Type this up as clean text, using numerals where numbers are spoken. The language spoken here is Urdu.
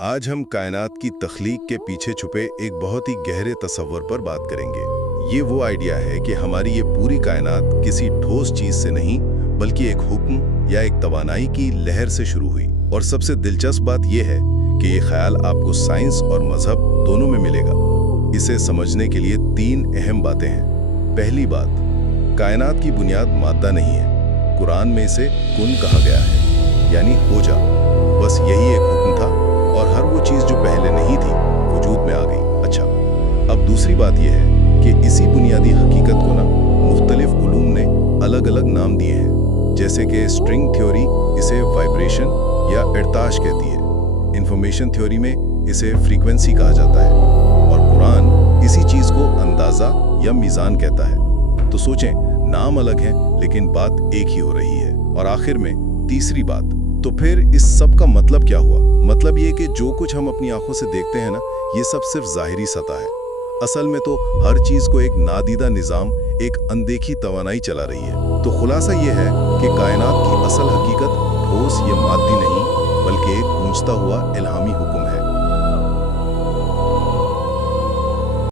آج ہم کائنات کی تخلیق کے پیچھے چھپے ایک بہت ہی گہرے تصور پر بات کریں گے۔ یہ وہ آئیڈیا ہے کہ ہماری یہ پوری کائنات کسی ٹھوس چیز سے نہیں بلکہ ایک حکم یا ایک توانائی کی لہر سے شروع ہوئی۔ اور سب سے دلچسپ بات یہ ہے کہ یہ خیال آپ کو سائنس اور مذہب دونوں میں ملے گا۔ اسے سمجھنے کے لیے 3 اہم باتیں ہیں۔ پہلی بات، کائنات کی بنیاد مادہ نہیں ہے۔ قرآن میں اسے کن کہا گیا ہے، یعنی ہو جا۔ بس یہی ایک حکم تھا اور ہر وہ چیز جو پہلے نہیں تھی وجود میں آ گئی۔ اچھا، اب دوسری بات یہ ہے کہ اسی بنیادی حقیقت کو مختلف علوم نے الگ الگ نام دیے ہیں، جیسے کہ اسٹرنگ تھیوری اسے وائبریشن یا ارتعاش کہتی ہے، انفارمیشن تھیوری میں اسے فریکوینسی کہا جاتا ہے، اور قرآن اسی چیز کو اندازہ یا میزان کہتا ہے۔ تو سوچیں، نام الگ ہیں لیکن بات ایک ہی ہو رہی ہے۔ اور آخر میں تیسری بات، تو پھر اس سب کا مطلب کیا ہوا؟ مطلب یہ کہ جو کچھ ہم اپنی آنکھوں سے دیکھتے ہیں یہ سب صرف ظاہری سطح ہے۔ اصل میں تو ہر چیز کو ایک نادیدہ نظام، ایک اندیکھی توانائی چلا رہی ہے۔ تو خلاصہ یہ ہے کہ کائنات کی اصل حقیقت ٹھوس یا مادی نہیں بلکہ ایک گونجتا ہوا الہامی حکم ہے۔